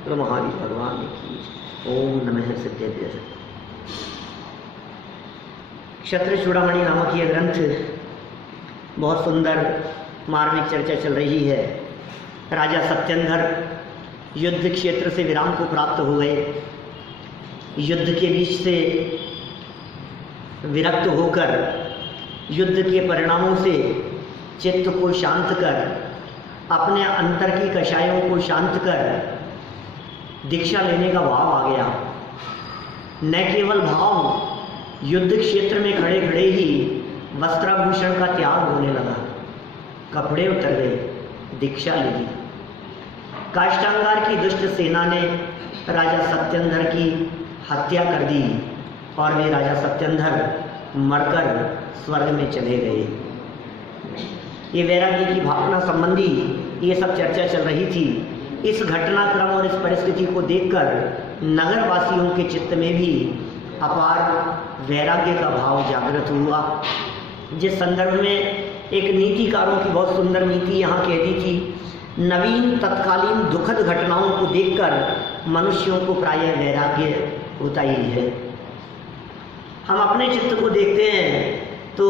तो महावीर भगवान की ओम नमः सिद्धेभ्यः। क्षत्रिय चूड़ामणि नामक ये ग्रंथ बहुत सुंदर मार्मिक चर्चा चल रही है। राजा सत्येंद्र युद्ध क्षेत्र से विराम को प्राप्त हुए, युद्ध के बीच से विरक्त होकर युद्ध के परिणामों से चित्त को शांत कर, अपने अंतर की कषायों को शांत कर दीक्षा लेने का भाव आ गया। न केवल भाव, युद्ध क्षेत्र में खड़े खड़े ही वस्त्राभूषण का त्याग होने लगा, कपड़े उतर गए, दीक्षा ले ली। काष्टांगार की दुष्ट सेना ने राजा सत्येंद्र की हत्या कर दी और वे राजा सत्येंद्र मरकर स्वर्ग में चले गए। ये वैराग्य की भावना संबंधी ये सब चर्चा चल रही थी। इस घटनाक्रम और इस परिस्थिति को देखकर नगरवासियों के चित्त में भी अपार वैराग्य का भाव जागृत हुआ। जिस संदर्भ में एक नीतिकारों की बहुत सुंदर नीति यहाँ कह दी थी, नवीन तत्कालीन दुखद घटनाओं को देखकर मनुष्यों को प्रायः वैराग्य होता ही है। हम अपने चित्त को देखते हैं तो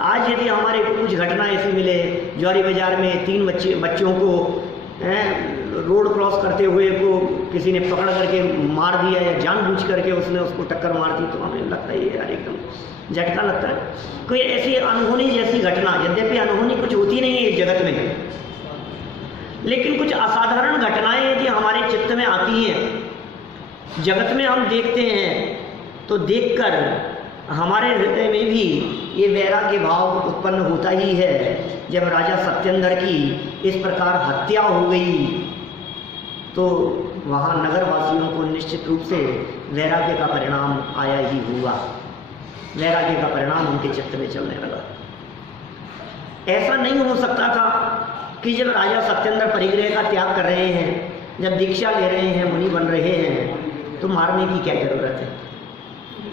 आज यदि हमारे को कुछ घटना ऐसी मिले, जौहरी बाजार में 3 बच्चों को रोड क्रॉस करते हुए को किसी ने पकड़ करके मार दिया या जानबूझ करके उसने उसको टक्कर मार दी, तो हमें लगता है यार एकदम झटका लगता है। कोई ऐसी अनहोनी जैसी घटना, यद्यपि अनहोनी कुछ होती नहीं है इस जगत में, लेकिन कुछ असाधारण घटनाएं यदि हमारे चित्त में आती हैं, जगत में हम देखते हैं, तो देखकर हमारे हृदय में भी ये वैराग्य भाव उत्पन्न होता ही है। जब राजा सत्येंद्र की इस प्रकार हत्या हो गई तो वहाँ नगरवासियों को निश्चित रूप से वैराग्य का परिणाम आया ही हुआ। वैराग्य का परिणाम उनके चित्त में चलने लगा। ऐसा नहीं हो सकता था कि जब राजा सत्येंद्र परिग्रह का त्याग कर रहे हैं, जब दीक्षा ले रहे हैं, मुनि बन रहे हैं, तो मारने की क्या जरूरत है?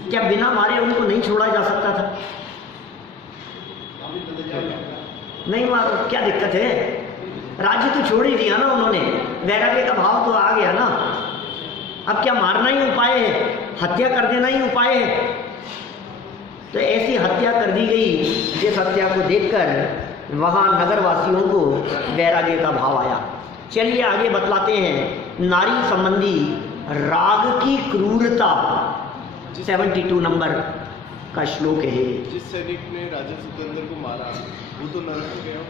क्या बिना मारे उनको नहीं छोड़ा जा सकता था? नहीं मारो, क्या दिक्कत है? राज्य तो छोड़ ही दिया ना उन्होंने, वैराग्य का भाव तो आ गया ना। अब क्या मारना ही उपाय है? हत्या कर देना ही उपाय है? तो ऐसी हत्या कर दी गई जिस हत्या को देखकर वहाँ नगरवासियों को वैराग्य का भाव आया। चलिए आगे बतलाते हैं नारी संबंधी राग की क्रूरता। 72 नंबर का श्लोक है। जिस सैनिक ने राजा सत्येंद्र को मारा वो तो नरक में गया।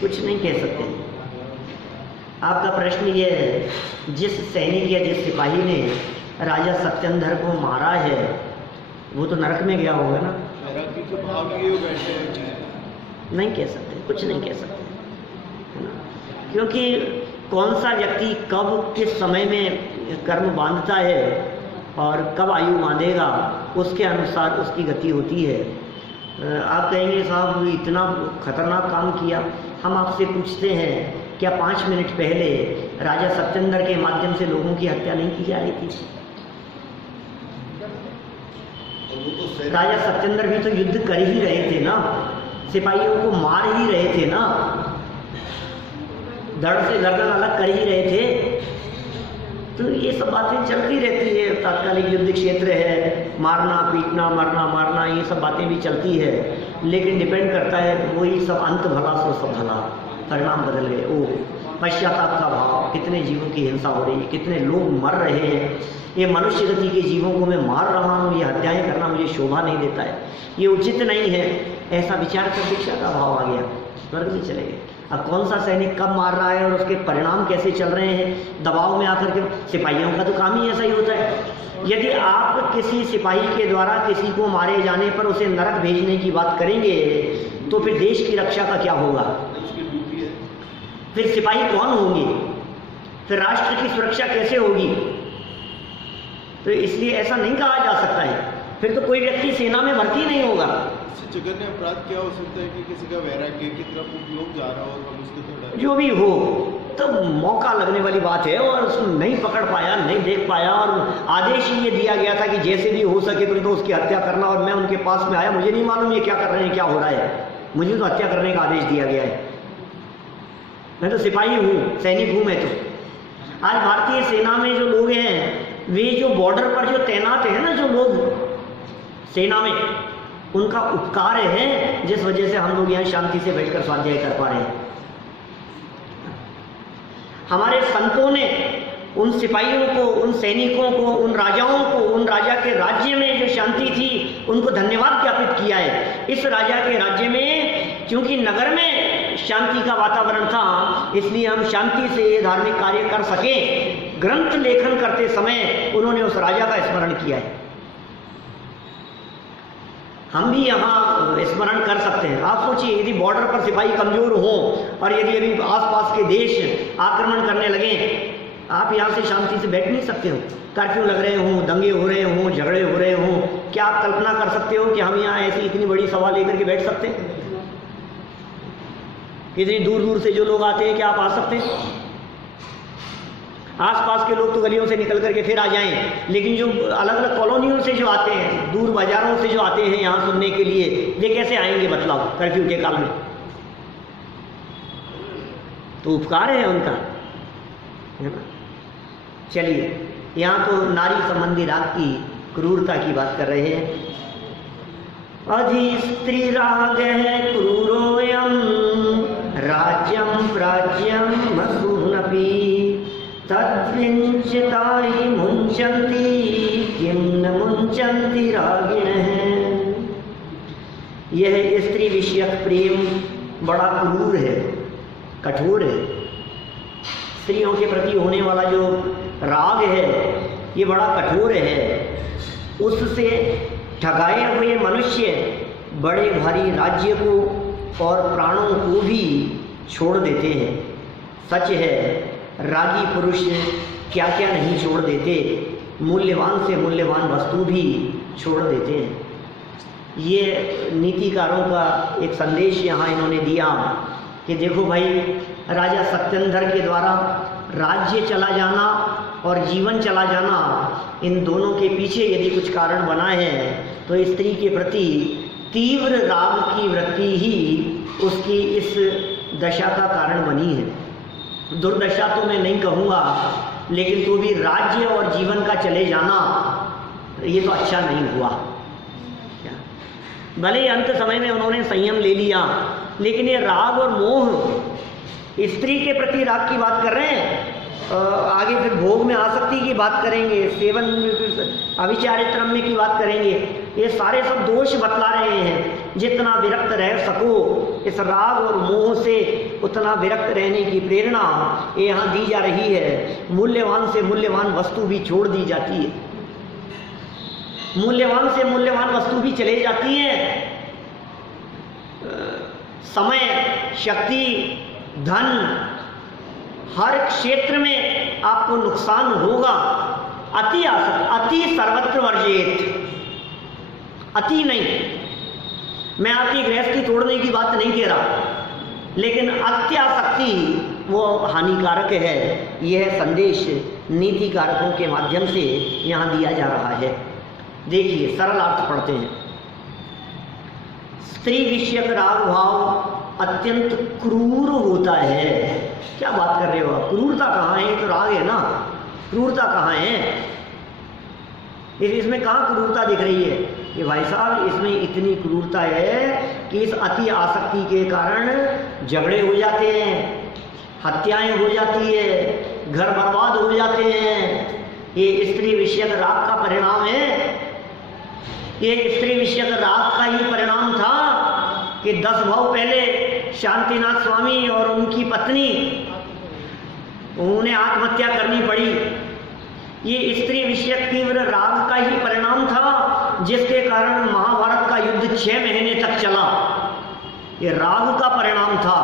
कुछ नहीं कह सकते। आपका प्रश्न ये है, जिस सैनिक या जिस सिपाही ने राजा सत्येंद्र को मारा है वो तो नरक में गया होगा ना? नहीं कह सकते, कुछ नहीं कह सकते, क्योंकि कौन सा व्यक्ति कब किस समय में कर्म बांधता है और कब आयु बांधेगा उसके अनुसार उसकी गति होती है। आप कहेंगे साहब इतना खतरनाक काम किया। हम आपसे पूछते हैं, क्या 5 मिनट पहले राजा सत्येंद्र के माध्यम से लोगों की हत्या नहीं की जा रही थी? राजा सत्येंद्र भी तो युद्ध कर ही रहे थे ना, सिपाहियों को मार ही रहे थे ना, धड़ से गर्दन अलग कर ही रहे थे। तो ये सब बातें चलती रहती है। तात्कालिक युद्ध क्षेत्र है, मारना पीटना, मरना मारना, ये सब बातें भी चलती है, लेकिन डिपेंड करता है वही सब अंत भला सो सब भला, परिणाम बदल गए। ओ पश्चाताप का भाव, कितने जीवों की हिंसा हो रही है, कितने लोग मर रहे हैं, ये मनुष्य गति के जीवों को मैं मार रहा हूँ, ये हत्याएं करना मुझे शोभा नहीं देता है, ये उचित नहीं है। ऐसा विचार कर दीक्षा का भाव आ गया, स्वर्ग में चले गए। अब कौन सा सैनिक कब मार रहा है और उसके परिणाम कैसे चल रहे हैं, दबाव में आकर के, सिपाहियों का तो काम ही ऐसा ही होता है। यदि आप किसी सिपाही के द्वारा किसी को मारे जाने पर उसे नरक भेजने की बात करेंगे तो फिर देश की रक्षा का क्या होगा? फिर सिपाही कौन होंगे? फिर राष्ट्र की सुरक्षा कैसे होगी? तो इसलिए ऐसा नहीं कहा जा सकता है। फिर तो कोई व्यक्ति सेना में भर्ती नहीं होगा। जघन्य अपराध क्या हो सकता है कि किसी का वैराग्य की तरफ उपयोग जा रहा हो और हम उसको थोड़ा जो भी हो, तो मौका लगने वाली बात है और उसको नहीं पकड़ पाया, नहीं देख पाया, और आदेश ही ये दिया गया था कि जैसे भी हो सके तुम तो उसकी हत्या करना, और मैं उनके पास में आया, मुझे नहीं मालूम ये क्या कर रहे हैं, क्या हो रहा है, मुझे तो हत्या करने का आदेश दिया गया है। मैं तो सिपाही हूँ, सैनिक हूँ मैं तो। आज भारतीय सेना में जो लोग हैं, वे जो बॉर्डर पर जो तैनात हैं ना जो लोग सेना में, उनका उपकार है जिस वजह से हम लोग यहाँ शांति से बैठकर स्वाध्याय कर पा रहे हैं। हमारे संतों ने उन सिपाहियों को, उन सैनिकों को, उन राजाओं को, उन राजा के राज्य में जो शांति थी उनको धन्यवाद ज्ञापित किया है। इस राजा के राज्य में क्योंकि नगर में शांति का वातावरण था, इसलिए हम शांति से ये धार्मिक कार्य कर सके। ग्रंथ लेखन करते समय उन्होंने उस राजा का स्मरण किया है। हम भी यहाँ स्मरण कर सकते हैं। आप सोचिए, यदि बॉर्डर पर सिपाही कमजोर हों और यदि अभी आसपास के देश आक्रमण करने लगे, आप यहाँ से शांति से बैठ नहीं सकते हो। कर्फ्यू लग रहे हों, दंगे हो रहे हों, झगड़े हो रहे हों, क्या आप कल्पना कर सकते हो कि हम यहाँ ऐसी इतनी बड़ी सभा लेकर के बैठ सकते हैं? इतनी दूर दूर से जो लोग आते हैं, क्या आप आ सकते हैं? आसपास के लोग तो गलियों से निकल करके फिर आ जाएं, लेकिन जो अलग अलग कॉलोनियों से जो आते हैं, दूर बाजारों से जो आते हैं यहाँ सुनने के लिए, वे कैसे आएंगे बतलाओ कर्फ्यू के काल में? तो उपकार है उनका, है ना। चलिए, यहाँ तो नारी संबंधी राग की क्रूरता की बात कर रहे हैं। अधि स्त्री राग है क्रूरोयम राज्यम प्राज्यम मसूनपि तद्विंचिताहि मुंचन्ति किं न मुंचन्ति रागिणः। यह स्त्री विषयक प्रेम बड़ा क्रूर है, कठोर है। स्त्रियों के प्रति होने वाला जो राग है ये बड़ा कठोर है। उससे ठगाए हुए मनुष्य बड़े भारी राज्य को और प्राणों को भी छोड़ देते हैं। सच है, रागी पुरुष क्या क्या नहीं छोड़ देते, मूल्यवान से मूल्यवान वस्तु भी छोड़ देते हैं। ये नीतिकारों का एक संदेश यहाँ इन्होंने दिया कि देखो भाई, राजा सत्येंद्र के द्वारा राज्य चला जाना और जीवन चला जाना, इन दोनों के पीछे यदि कुछ कारण बना है तो स्त्री के प्रति तीव्र राग की वृत्ति ही उसकी इस दशा का कारण बनी है। दुर्दशा तो मैं नहीं कहूँगा, लेकिन तो भी राज्य और जीवन का चले जाना ये तो अच्छा नहीं हुआ। भले ही अंत समय में उन्होंने संयम ले लिया, लेकिन ये राग और मोह, स्त्री के प्रति राग की बात कर रहे हैं, आगे फिर भोग में आसक्ति की बात करेंगे, सेवन अभिचारित्रम्य की बात करेंगे। ये सारे सब दोष बतला रहे हैं। जितना विरक्त रह सको इस राग और मोह से, उतना विरक्त रहने की प्रेरणा ये यहाँ दी जा रही है। मूल्यवान से मूल्यवान वस्तु भी छोड़ दी जाती है, मूल्यवान से मूल्यवान वस्तु भी चले जाती है। समय, शक्ति, धन, हर क्षेत्र में आपको नुकसान होगा। अति सर्वत्र वर्जित, अति नहीं। मैं आपकी गृहस्थी तोड़ने की बात नहीं कह रहा, लेकिन अत्यासक्ति वो हानिकारक है। यह संदेश नीतिकारकों के माध्यम से यहाँ दिया जा रहा है। देखिए, सरल अर्थ पढ़ते हैं। स्त्री विषयक राग भाव अत्यंत क्रूर होता है। क्या बात कर रहे हो आप? क्रूरता कहाँ है? ये तो राग है ना, क्रूरता कहाँ है? इसमें कहाँ क्रूरता दिख रही है? ये भाई साहब, इसमें इतनी क्रूरता है कि इस अति आसक्ति के कारण झगड़े हो जाते हैं, हत्याएं हो जाती है, घर बर्बाद हो जाते हैं। ये स्त्री विषयक राग का परिणाम है। ये स्त्री विषयक राग का ही परिणाम था कि 10 भाव पहले शांतिनाथ स्वामी और उनकी पत्नी, उन्हें आत्महत्या करनी पड़ी। ये स्त्री विषयक तीव्र राग का ही परिणाम था, जिसके कारण महाभारत का युद्ध 6 महीने तक चला। ये राग का परिणाम था।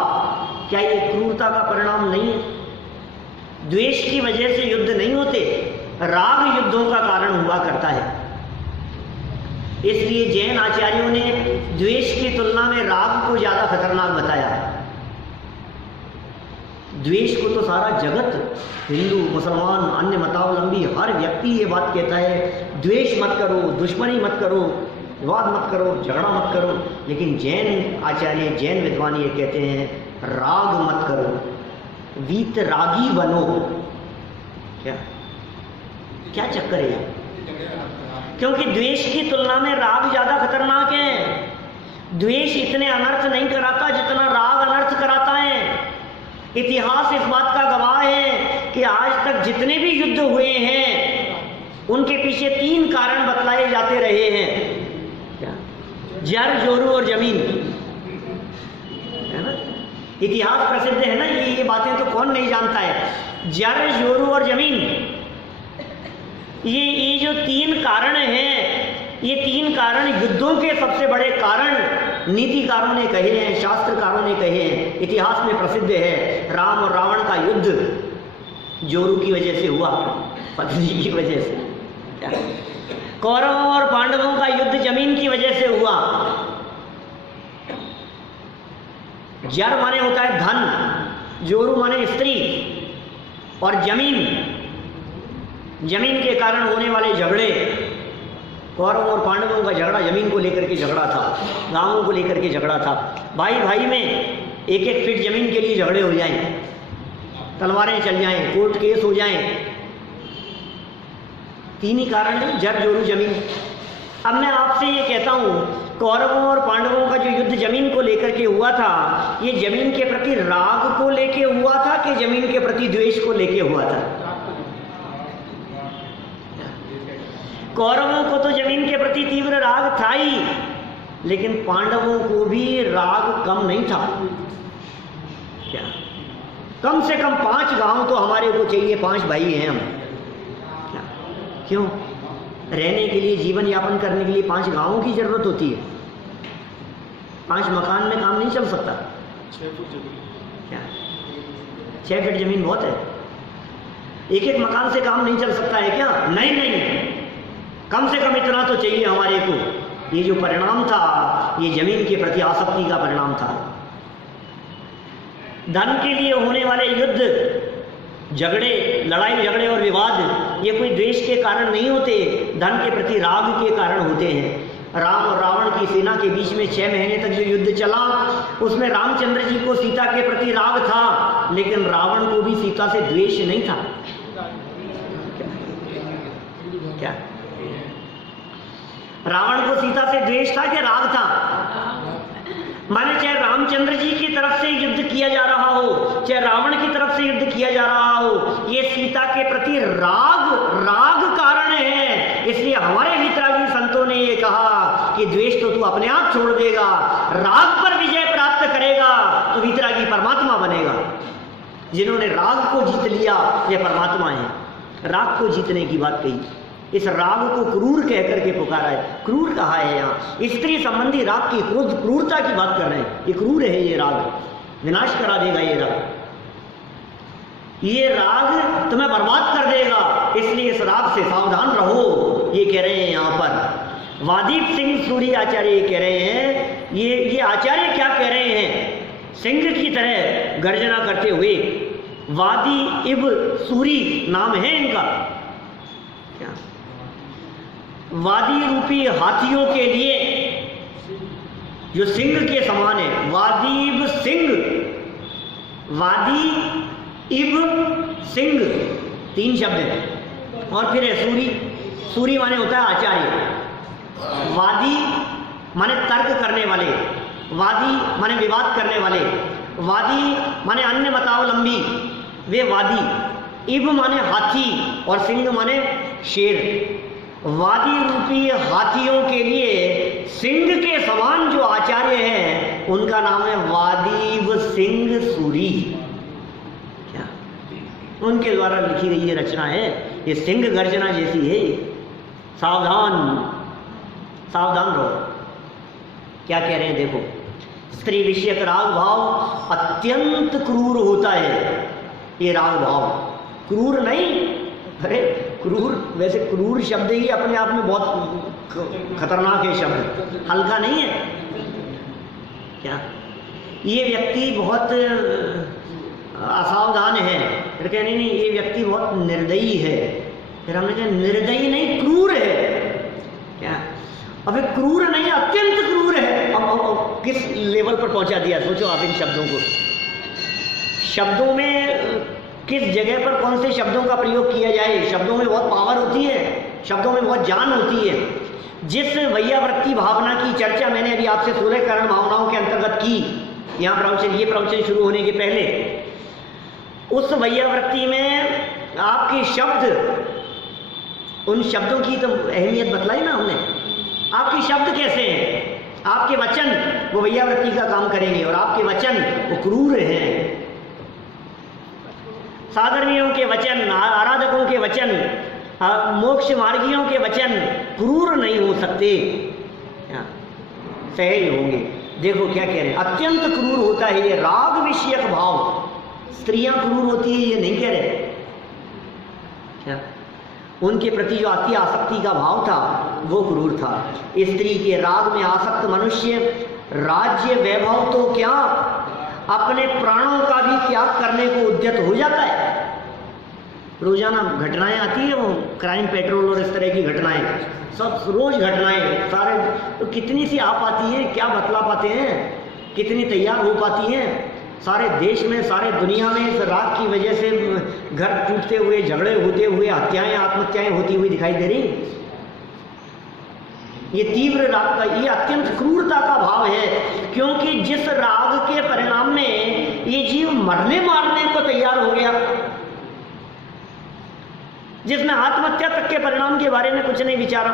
क्या ये क्रूरता का परिणाम नहीं है? द्वेष की वजह से युद्ध नहीं होते, राग युद्धों का कारण हुआ करता है। इसलिए जैन आचार्यों ने द्वेष की तुलना में राग को ज्यादा खतरनाक बताया है। द्वेष को तो सारा जगत, हिंदू, मुसलमान, अन्य मतावलंबी, हर व्यक्ति ये बात कहता है, द्वेष मत करो, दुश्मनी मत करो, विवाद मत करो, झगड़ा मत करो। लेकिन जैन आचार्य, जैन विद्वान ये कहते हैं, राग मत करो, वीतरागी बनो। क्या क्या चक्कर है ये? क्योंकि द्वेष की तुलना में राग ज्यादा खतरनाक है। द्वेष इतने अनर्थ नहीं कराता जितना राग अनर्थ कराता है। इतिहास इस बात का गवाह है कि आज तक जितने भी युद्ध हुए हैं उनके पीछे 3 कारण बतलाए जाते रहे हैं। क्या? जर, जोरू और जमीन, है ना? इतिहास प्रसिद्ध है ना, ये बातें तो कौन नहीं जानता है। जर, जोरू और जमीन, ये जो 3 कारण हैं, ये 3 कारण युद्धों के सबसे बड़े कारण नीतिकारों ने कहे हैं, शास्त्रकारों ने कहे हैं। इतिहास में प्रसिद्ध है राम और रावण का युद्ध जोरू की वजह से हुआ, पत्नी की वजह से। क्या? कौरवों और पांडवों का युद्ध जमीन की वजह से हुआ। जर माने होता है धन, जोरू माने स्त्री, और जमीन, जमीन के कारण होने वाले झगड़े। कौरवों और पांडवों का झगड़ा जमीन को लेकर के झगड़ा था, गांवों को लेकर के झगड़ा था। भाई भाई में 1-1 फीट जमीन के लिए झगड़े हो जाएं, तलवारें चल जाएं, कोर्ट केस हो जाएं। 3 ही कारण है, जर, जोरू, जमीन। अब मैं आपसे ये कहता हूं, कौरवों और पांडवों का जो युद्ध जमीन को लेकर के हुआ था, ये जमीन के प्रति राग को लेके हुआ था कि जमीन के प्रति द्वेष को लेके हुआ था? कौरवों को तो जमीन के प्रति तीव्र राग था ही, लेकिन पांडवों को भी राग कम नहीं था। क्या? कम से कम 5 गांव तो हमारे को चाहिए, 5 भाई हैं हम। क्या? क्यों? रहने के लिए, जीवन यापन करने के लिए 5 गांवों की जरूरत होती है। 5 मकान में काम नहीं चल सकता। 6 फुट जमीन। क्या? 6 फीट जमीन बहुत है। 1-1 मकान से काम नहीं चल सकता है क्या? नहीं नहीं, कम से कम इतना तो चाहिए हमारे को। ये जो परिणाम था, ये जमीन के प्रति आसक्ति का परिणाम था। धन के लिए होने वाले युद्ध, झगड़े, लड़ाई झगड़े और विवाद, ये कोई द्वेष के कारण नहीं होते, धन के प्रति राग के कारण होते हैं। राम और रावण की सेना के बीच में 6 महीने तक जो युद्ध चला, उसमें रामचंद्र जी को सीता के प्रति राग था, लेकिन रावण को भी सीता से द्वेष नहीं था। क्या? रावण को सीता से द्वेष था कि राग था? माने चाहे रामचंद्र जी की तरफ से युद्ध किया जा रहा हो, चाहे रावण की तरफ से युद्ध किया जा रहा हो, ये सीता के प्रति राग कारण है। इसलिए हमारे वीतरागी संतों ने ये कहा कि द्वेष तो तू अपने आप छोड़ देगा, राग पर विजय प्राप्त करेगा तो वीतरागी परमात्मा बनेगा। जिन्होंने राग को जीत लिया ये परमात्मा है। राग को जीतने की बात कही, इस राग को क्रूर कह करके पुकारा है। क्रूर कहा है यहाँ, स्त्री संबंधी राग की क्रूरता की बात कर रहे हैं। ये क्रूर है, ये राग विनाश करा देगा। ये राग तुम्हें बर्बाद कर देगा, इसलिए इस राग से सावधान रहो, ये कह रहे हैं यहाँ पर। वादीप सिंह सूरी आचार्य ये कह रहे हैं, ये आचार्य क्या कह रहे हैं? सिंह की तरह गर्जना करते हुए, वादी इब सूरी नाम है इनका। क्या? वादी रूपी हाथियों के लिए जो सिंह के समान है, वादीब सिंह, वादी इब सिंह, 3 शब्द है। और फिर है सूरी। सूरी माने होता है आचार्य। वादी माने तर्क करने वाले, वादी माने विवाद करने वाले, वादी माने अन्य मतावलंबी, वे वादी। इब माने हाथी और सिंह माने शेर। वादी रूपी हाथियों के लिए सिंह के समान जो आचार्य हैं उनका नाम है वादीव सिंह सूरी। क्या? उनके द्वारा लिखी गई ये रचना है, ये सिंह गर्जना जैसी है। सावधान, सावधान रहो। क्या कह रहे हैं देखो, स्त्री विषयक राग भाव अत्यंत क्रूर होता है। ये राग भाव क्रूर नहीं, अरे क्रूर, वैसे क्रूर शब्द ही अपने आप में बहुत खतरनाक है शब्द, हल्का नहीं है। क्या? ये व्यक्ति बहुत असावधान है, फिर कह नहीं ये व्यक्ति बहुत निर्दयी है। फिर हमने कहा निर्दयी नहीं, क्रूर है। क्या? अबे क्रूर नहीं, अत्यंत क्रूर है। अब किस लेवल पर पहुंचा दिया, सोचो आप इन शब्दों को। शब्दों में किस जगह पर कौन से शब्दों का प्रयोग किया जाए। शब्दों में बहुत पावर होती है, शब्दों में बहुत जान होती है। जिस वैयावृत्ति भावना की चर्चा मैंने अभी आपसे 16 करण भावनाओं के अंतर्गत की, यहाँ प्रवचन, ये प्रवचन शुरू होने के पहले, उस वैयावृत्ति में आपके शब्द, उन शब्दों की तो अहमियत बतलाई ना हमने। आपके शब्द कैसे हैं, आपके वचन वो वैयावृत्ति का काम करेंगे, और आपके वचन वो क्रूर हैं। साधर्मियों के वचन, आराधकों के वचन, मोक्ष मार्गियों के वचन क्रूर नहीं हो सकते, सहज होंगे। देखो क्या कह रहे हैं, अत्यंत क्रूर होता है ये राग विषयक भाव। स्त्रियां क्रूर होती है ये नहीं कह रहे क्या, उनके प्रति जो अति आसक्ति का भाव था वो क्रूर था। स्त्री के राग में आसक्त मनुष्य राज्य वैभव तो क्या अपने प्राणों का भी त्याग करने को उद्यत हो जाता है। रोजाना घटनाएं आती है, वो क्राइम पेट्रोल और इस तरह की घटनाएं, सब रोज घटनाएं सारे, तो कितनी सी आ पाती हैं, क्या बतला पाते हैं, कितनी तैयार हो पाती हैं। सारे देश में, सारे दुनिया में इस राग की वजह से घर टूटते हुए, झगड़े होते हुए, हत्याएं, आत्महत्याएं होती हुई दिखाई दे रही। ये तीव्र राग का, ये अत्यंत क्रूरता का भाव है, क्योंकि जिस राग के परिणाम में ये जीव मरने मारने को तैयार हो गया, जिसमें आत्महत्या तक के परिणाम के बारे में कुछ नहीं विचारा,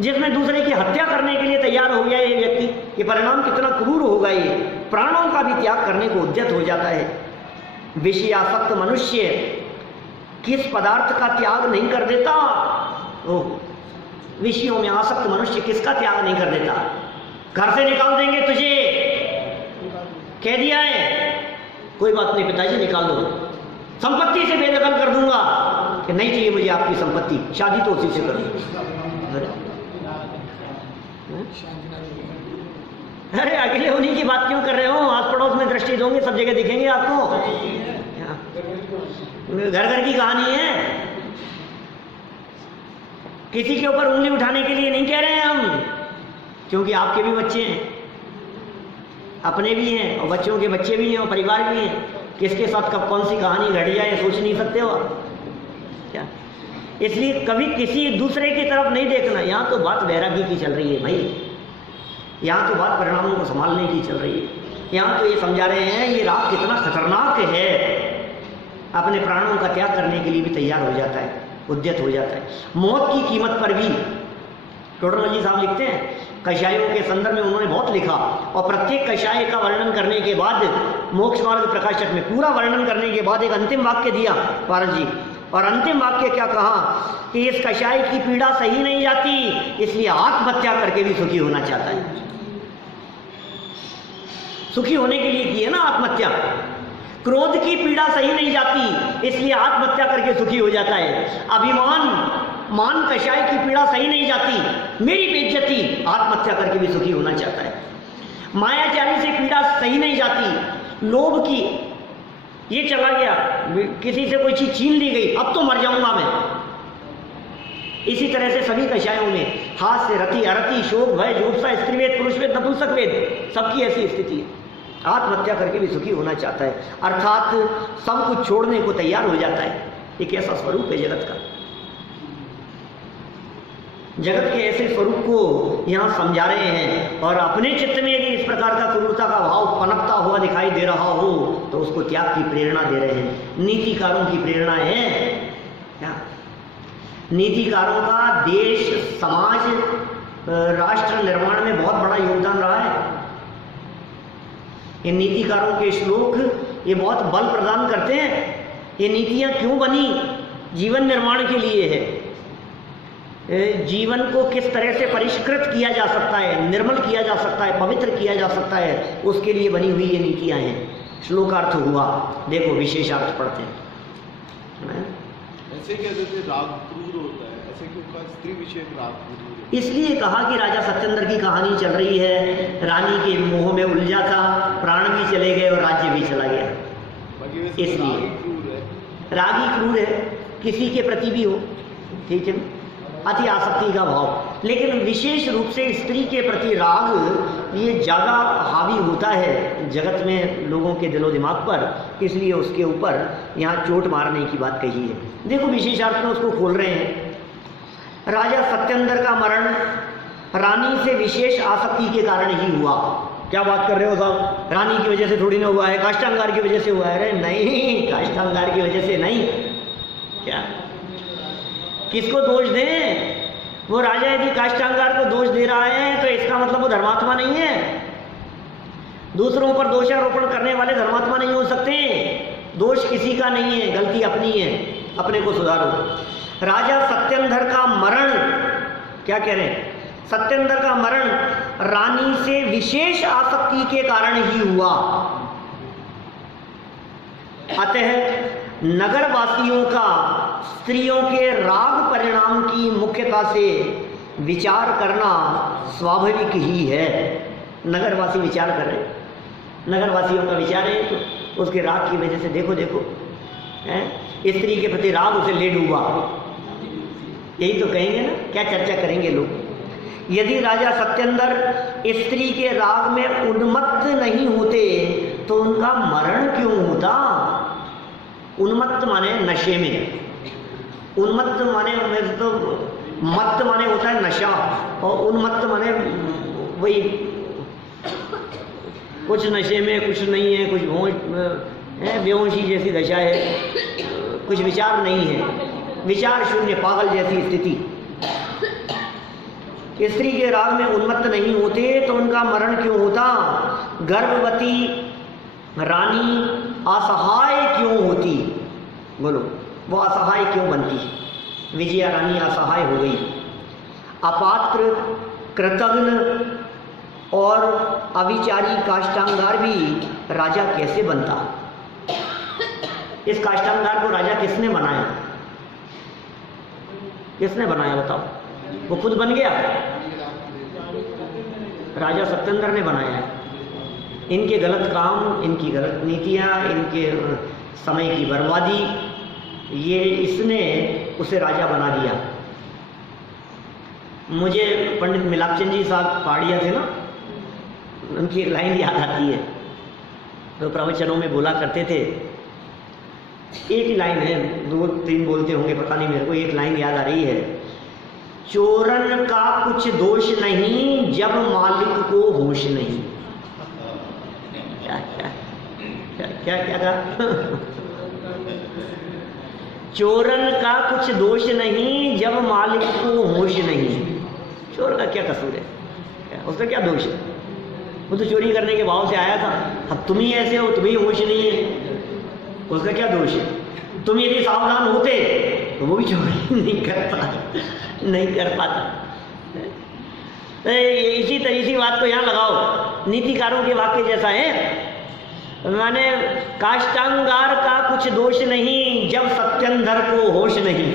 जिसमें दूसरे की हत्या करने के लिए तैयार हो गया ये व्यक्ति, ये परिणाम कितना क्रूर होगा। ये प्राणों का भी त्याग करने को उद्यत हो जाता है। विषयासक्त मनुष्य किस पदार्थ का त्याग नहीं कर देता, विषयों में आसक्त मनुष्य किसका त्याग नहीं कर देता। घर से निकाल देंगे तुझे, कह दिया है, कोई बात नहीं पिताजी निकाल दो, संपत्ति से बेदखल कर दूंगा, कि नहीं चाहिए मुझे आपकी संपत्ति, शादी तो उसी से कर दूंगा। अरे अकेले होने की बात क्यों कर रहे हो, आस पड़ोस में दृष्टि दोगे, सब जगह दिखेंगे आपको। घर घर की कहानी है, किसी के ऊपर उंगली उठाने के लिए नहीं कह रहे हैं हम, क्योंकि आपके भी बच्चे हैं, अपने भी हैं, और बच्चों के बच्चे भी हैं, और परिवार भी हैं। किसके साथ कब कौन सी कहानी घट जाए सोच नहीं सकते हो क्या। इसलिए कभी किसी दूसरे की तरफ नहीं देखना। यहाँ तो बात वैराग्य की चल रही है भाई, यहाँ तो बात परिणामों को संभालने की चल रही है। यहाँ तो ये समझा रहे हैं ये राग कितना खतरनाक है, अपने प्राणों का त्याग करने के लिए भी तैयार हो जाता है, उद्यत हो जाता है। मौत की कीमत पर भी टोडरमल जी साहब लिखते हैं, कषायों के संदर्भ में उन्होंने बहुत लिखा, और प्रत्येक कषाय का वर्णन करने के बाद, मोक्ष मार्ग प्रकाशक में पूरा वर्णन करने के बाद एक अंतिम वाक्य दिया पारस जी, और अंतिम वाक्य क्या कहा कि इस कषाय की पीड़ा सही नहीं जाती, इसलिए आत्महत्या करके भी सुखी होना चाहता है। सुखी होने के लिए की है ना आत्महत्या। क्रोध की पीड़ा सही नहीं जाती, इसलिए आत्महत्या करके सुखी हो जाता है। मान कषाय की पीड़ा सही नहीं जाती, मेरी बेइज्जती, आत्महत्या करके भी सुखी होना चाहता है। मायाचारी से पीड़ा सही नहीं जाती, लोभ की, ये चला गया, किसी से कोई चीज छीन ली गई, अब तो मर जाऊंगा मैं। इसी तरह से सभी कषायों में हास्य, रति, अरति, शोक, भय, जुगुप्सा, स्त्रीवेद, पुरुषवेद, नपुंसकवेद, सबकी ऐसी स्थिति है। आत्महत्या करके भी सुखी होना चाहता है, अर्थात सब कुछ छोड़ने को तैयार हो जाता है। एक ऐसा स्वरूप है जगत का। जगत के ऐसे स्वरूप को यहाँ समझा रहे हैं, और अपने चित्त में यदि इस प्रकार का क्रूरता का भाव पनपता हुआ दिखाई दे रहा हो तो उसको त्याग की प्रेरणा दे रहे हैं। नीतिकारों की प्रेरणा है क्या? नीतिकारों का देश, समाज, राष्ट्र निर्माण में बहुत बड़ा योगदान रहा है। ये नीतिकारों के श्लोक ये बहुत बल प्रदान करते हैं। ये नीतियाँ क्यों बनी? जीवन निर्माण के लिए है। जीवन को किस तरह से परिष्कृत किया जा सकता है, निर्मल किया जा सकता है, पवित्र किया जा सकता है, उसके लिए बनी हुई ये नीतियाँ हैं। श्लोकार्थ हुआ, देखो विशेषार्थ पढ़ते हैं। ऐसे क्या जैसे राग क्रूर होता है, ऐसे क्यों कहा स्त्री विषयक राग क्रूर? इसलिए कहा कि राजा सत्येंद्र की कहानी चल रही है, रानी के मोह में उलझा था, प्राण भी चले गए और राज्य भी चला गया। इसलिए रागी क्रूर है, किसी के प्रति भी हो, ठीक है, अति आसक्ति का भाव। लेकिन विशेष रूप से स्त्री के प्रति राग ये ज़्यादा हावी होता है जगत में लोगों के दिलो दिमाग पर, इसलिए उसके ऊपर यहाँ चोट मारने की बात कही है। देखो विशेषार्थ में उसको खोल रहे हैं। राजा सत्येंद्र का मरण रानी से विशेष आसक्ति के कारण ही हुआ। क्या बात कर रहे हो साहब, रानी की वजह से थोड़ी ना हुआ है, काष्ठांगार की वजह से हुआ है। अरे नहीं, काष्ठांगार की वजह से नहीं। क्या किसको दोष दें? वो राजा यदि काष्ठांगार को दोष दे रहा है तो इसका मतलब वो धर्मात्मा नहीं है। दूसरों पर दोषारोपण करने वाले धर्मात्मा नहीं हो सकते। दोष किसी का नहीं है, गलती अपनी है, अपने को सुधारो। राजा सत्येंद्र का मरण, क्या कह रहे हैं, सत्येंद्र का मरण रानी से विशेष आसक्ति के कारण ही हुआ। अतः नगरवासियों का स्त्रियों के राग परिणाम की मुख्यता से विचार करना स्वाभाविक ही है। नगरवासी विचार कर रहे हैं, नगरवासियों का विचार है तो उसके राग की वजह से देखो हैं, स्त्री के प्रति राग उसे ले डूबा। यही तो कहेंगे ना, क्या चर्चा करेंगे लोग। यदि राजा सत्येंद्र स्त्री के राग में उन्मत्त नहीं होते तो उनका मरण क्यों होता? उन्मत्त माने नशे में, उन्मत्त माने तो मत्त माने होता है नशा, और उन्मत्त माने वही कुछ नशे में, कुछ नहीं है, कुछ बेहोशी जैसी दशा है, कुछ विचार नहीं है, विचार शून्य, पागल जैसी स्थिति। स्त्री के राग में उन्मत्त नहीं होते तो उनका मरण क्यों होता? गर्भवती रानी असहाय क्यों होती? बोलो, वो असहाय क्यों बनती? विजया रानी असहाय हो गई। अपात्र, कृतघ्न और अविचारी काष्ठांगार भी राजा कैसे बनता? इस काष्ठांगार को राजा किसने बनाया? किसने बनाया बताओ? वो खुद बन गया? राजा सत्येंद्र ने बनाया है। इनके गलत काम, इनकी गलत नीतियाँ, इनके समय की बर्बादी, ये इसने उसे राजा बना दिया। मुझे पंडित मिलापचंद जी साहब पहाड़िया थे ना, उनकी एक लाइन याद आती है, तो प्रवचनों में बोला करते थे। एक ही लाइन है, दो तीन बोलते होंगे पता नहीं मेरे को, एक लाइन याद आ रही है, चोरन का कुछ दोष नहीं जब मालिक को होश नहीं। क्या क्या क्या क्या क्या कहा? चोरन का कुछ दोष नहीं जब मालिक को होश नहीं। चोर का क्या कसूर है? उसका क्या दोष है? वो तो चोरी करने के भाव से आया था। अब तुम ही ऐसे हो, तुम्हें होश नहीं है, उसका क्या दोष है? तुम यदि सावधान होते तो वो भी चोरी नहीं कर पाता। इसी तरह सी बात को यहाँ लगाओ, नीतिकारों के वाक्य जैसा है। माने काष्ठांगार का कुछ दोष नहीं जब सत्येंद्र को होश नहीं।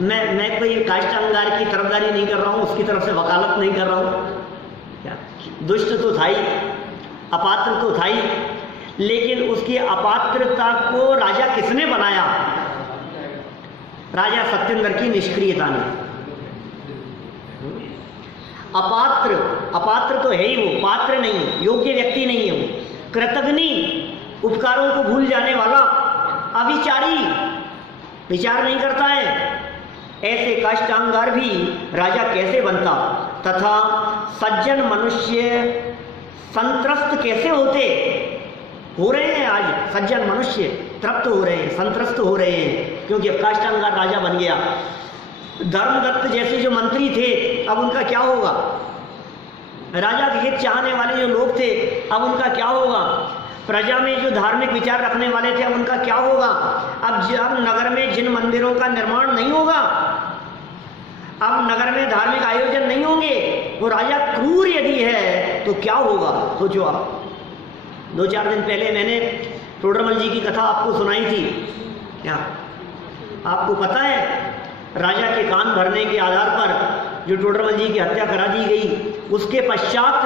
मैं कोई काष्ठांगार की तरफदारी नहीं कर रहा हूँ, उसकी तरफ से वकालत नहीं कर रहा हूँ। दुष्ट तो था ही, अपात्र तो था ही, लेकिन उसकी अपात्रता को राजा किसने बनाया? राजा सत्येंद्र की निष्क्रियता ने। अपात्र तो है ही वो, पात्र नहीं, योग्य व्यक्ति नहीं है वो, कृतघ्नी, उपकारों को भूल जाने वाला, अविचारी, विचार नहीं करता है। ऐसे काष्ठांगार भी राजा कैसे बनता? तथा सज्जन मनुष्य संत्रस्त कैसे होते? हो रहे हैं आज सज्जन मनुष्य तृप्त हो रहे हैं, संत्रस्त हो रहे हैं, क्योंकि अब काष्ठांगार राजा बन गया। धर्मदत्त जैसे जो मंत्री थे, अब उनका क्या होगा? राजा के हित चाहने वाले जो लोग थे, अब उनका क्या होगा? प्रजा में जो धार्मिक विचार रखने वाले थे, अब उनका क्या होगा? अब जब नगर में जिन मंदिरों का निर्माण नहीं होगा, अब नगर में धार्मिक आयोजन नहीं होंगे, वो राजा क्रूर यदि है तो क्या होगा? सोचो आप। 2-4 दिन पहले मैंने टोडरमल जी की कथा आपको सुनाई थी। क्या आपको पता है, राजा के कान भरने के आधार पर जो टोडरमल जी की हत्या करा दी गई, उसके पश्चात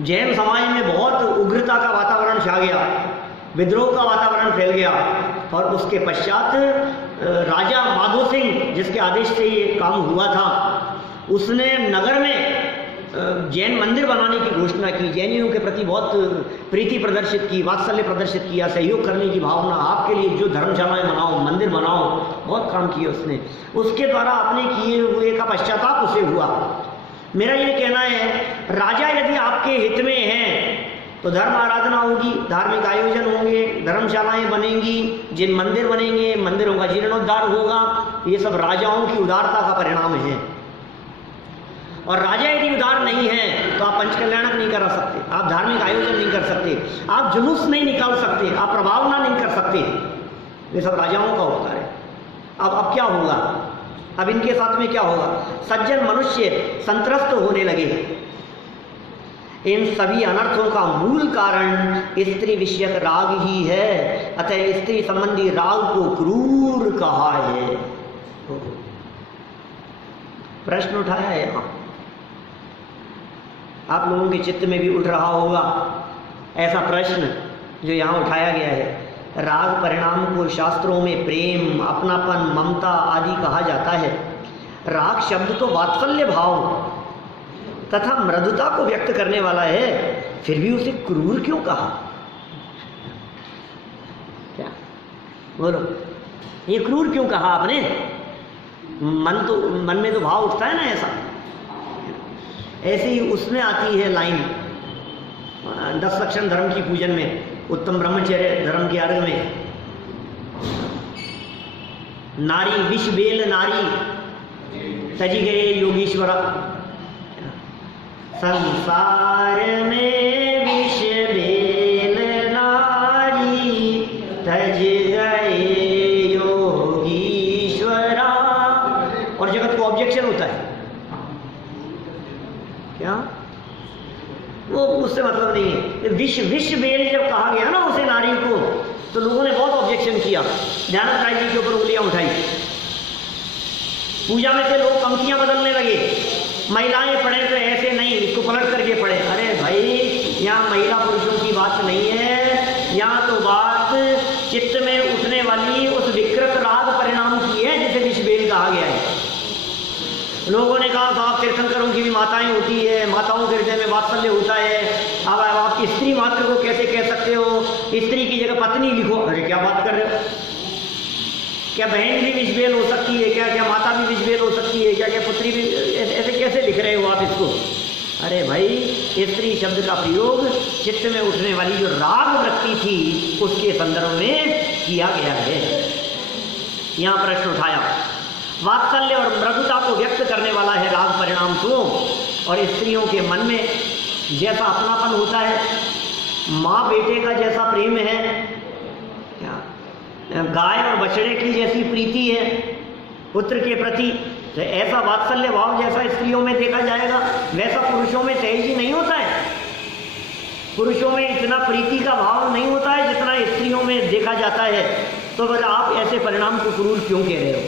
जैन समाज में बहुत उग्रता का वातावरण छा गया, विद्रोह का वातावरण फैल गया, और उसके पश्चात राजा माधो सिंह, जिसके आदेश से ये काम हुआ था, उसने नगर में जैन मंदिर बनाने की घोषणा की, जैनियों के प्रति बहुत प्रीति प्रदर्शित की, वात्सल्य प्रदर्शित किया, सहयोग करने की भावना, आपके लिए जो धर्मशालाएं बनाओ, मंदिर बनाओ, बहुत काम किए उसने। उसके द्वारा अपने किए हुए का पश्चाताप उसे हुआ। मेरा ये कहना है, राजा यदि आपके हित में हैं तो धर्म आराधना होगी, धार्मिक आयोजन होंगे, धर्मशालाएं बनेंगी, जिन मंदिर बनेंगे, मंदिरों का जीर्णोद्धार होगा, ये सब राजाओं की उदारता का परिणाम है। और राजा यदि उदार नहीं है तो आप पंचकल्याणक नहीं करा सकते, आप धार्मिक आयोजन नहीं कर सकते, आप जुलूस नहीं निकाल सकते, आप प्रभावना नहीं कर सकते। ये सब राजाओं का उपकार है। अब क्या होगा? अब इनके साथ में क्या होगा? सज्जन मनुष्य संत्रस्त होने लगे। इन सभी अनर्थों का मूल कारण स्त्री विषयक राग ही है, अतः स्त्री संबंधी राग को क्रूर कहा है। प्रश्न उठाया है यहाँ, आप लोगों के चित्त में भी उठ रहा होगा ऐसा प्रश्न जो यहाँ उठाया गया है। राग परिणाम को शास्त्रों में प्रेम, अपनापन, ममता आदि कहा जाता है। राग शब्द तो वात्सल्य भाव तथा मृदुता को व्यक्त करने वाला है, फिर भी उसे क्रूर क्यों कहा? क्या बोलो, ये क्रूर क्यों कहा आपने? मन में तो भाव उठता है ना ऐसा। ऐसे ही उसमें आती है लाइन 10 लक्षण धर्म की पूजन में, उत्तम ब्रह्मचर्य धर्म के अर्घ में, नारी विष बेल नारी तजी गए योगीश्वरा। संसार में विष बेल नारी तज गए योगीश्वरा। और जगत को ऑब्जेक्शन होता है क्या? वो उससे मतलब नहीं है। विष बेल जब कहा गया ना उसे नारी को, तो लोगों ने बहुत ऑब्जेक्शन किया, ध्यानंद राय जी के ऊपर उंगलियां उठाई। पूजा में से लोग पंक्तियां बदलने लगे, महिलाएं पढ़े तो ऐसे नहीं, इसको पलट करके पढ़े। अरे भाई, यहाँ महिला पुरुषों की बात नहीं है, यहाँ तो बात चित्त में उठने वाली उस विकृत राग परिणाम की है जिसे विष बेल कहा गया है। लोगों ने कहा साहब तीर्थंकरों की भी माताएं होती है, माताओं के हृदय में वात्सल्य होता है, अब आप स्त्री मात्र को कैसे कह सकते हो? स्त्री की जगह पत्नी लिखो। अरे क्या बात कर रहे हो? क्या बहन भी विषबेल हो सकती है क्या? क्या माता भी विषबेल हो सकती है क्या? क्या पुत्री भी? ऐसे कैसे लिख रहे हो आप इसको? अरे भाई, स्त्री शब्द का प्रयोग चित्त में उठने वाली जो राग वृत्ति थी उसके संदर्भ में किया गया है। यहाँ प्रश्न उठाया, वात्सल्य और मृदुता को व्यक्त करने वाला है राग परिणाम को, और स्त्रियों के मन में जैसा अपनापन होता है, माँ बेटे का जैसा प्रेम है, क्या गाय और बछड़े की जैसी प्रीति है पुत्र के प्रति, तो ऐसा वात्सल्य भाव जैसा स्त्रियों में देखा जाएगा वैसा पुरुषों में सहज ही नहीं होता है। पुरुषों में इतना प्रीति का भाव नहीं होता है जितना स्त्रियों में देखा जाता है। तो फिर आप ऐसे परिणाम को क्रूर क्यों कह रहे हो?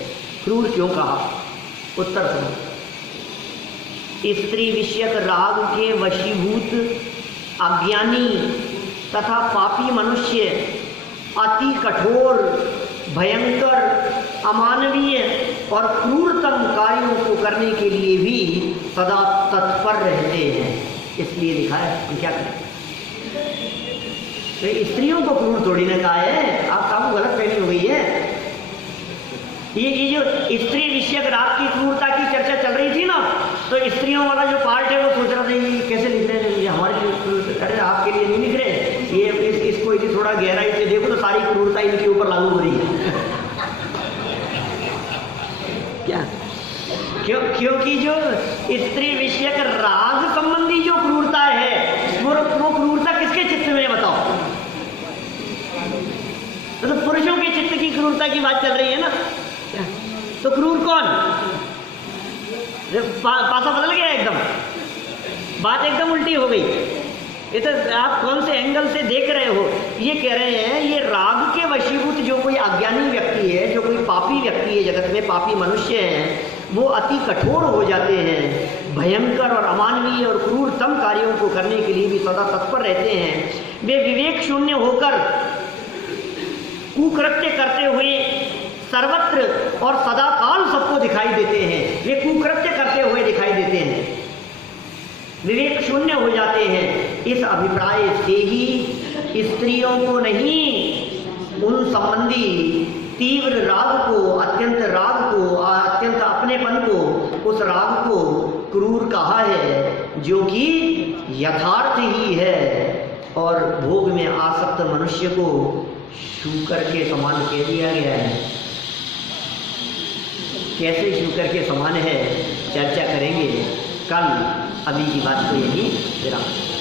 क्रूर क्यों कहा? उत्तर सुनो। स्त्री विषयक राग के वशीभूत अज्ञानी तथा पापी मनुष्य अति कठोर, भयंकर, अमानवीय और क्रूरतम कार्यों को करने के लिए भी सदा तत्पर रहते हैं। इसलिए लिखा है, हम क्या करें? तो स्त्रियों को क्रूर थोड़ी ना कहा है, आपको गलत फहमी हो गई है। ये जो स्त्री विषयक राग की क्रूरता की चर्चा चल रही थी ना, तो स्त्रियों वाला जो पार्ट है वो सोच रहा था ये कैसे लिख रहे हैं, ये हमारे लिए, अरे आपके लिए नहीं लिख रहे, ये इसको यदि थोड़ा गहराई से देखो तो सारी क्रूरता इनके ऊपर लागू हो रही है। क्या? क्योंकि जो स्त्री विषयक राग संबंधी जो क्रूरता है वो क्रूरता किसके चित्त में, बताओ? तो पुरुषों के चित्त की क्रूरता की बात चल रही है ना, तो क्रूर कौन? पासा बदल गया एकदम, बात एकदम उल्टी हो गई। ये तो आप कौन से एंगल से देख रहे हो? ये कह रहे हैं ये राग के वशीभूत जो कोई अज्ञानी व्यक्ति है, जो कोई पापी व्यक्ति है, जगत में पापी मनुष्य हैं, वो अति कठोर हो जाते हैं, भयंकर और अमानवीय और क्रूरतम कार्यों को करने के लिए भी सदा तत्पर रहते हैं। वे विवेक शून्य होकर कुकृत्य करते हुए सर्वत्र और सदाकाल सबको दिखाई देते हैं। वे कुकृत्य करते हुए दिखाई देते हैं, विवेक शून्य हो जाते हैं। इस अभिप्राय से ही स्त्रियों को नहीं, उन संबंधी तीव्र राग को, अत्यंत राग को, अत्यंत अपनेपन को, उस राग को क्रूर कहा है, जो कि यथार्थ ही है। और भोग में आसक्त मनुष्य को शूकर के समान कह दिया गया है। कैसे शूकर के समान है चर्चा करेंगे कल। अभी की बात को यही विराम।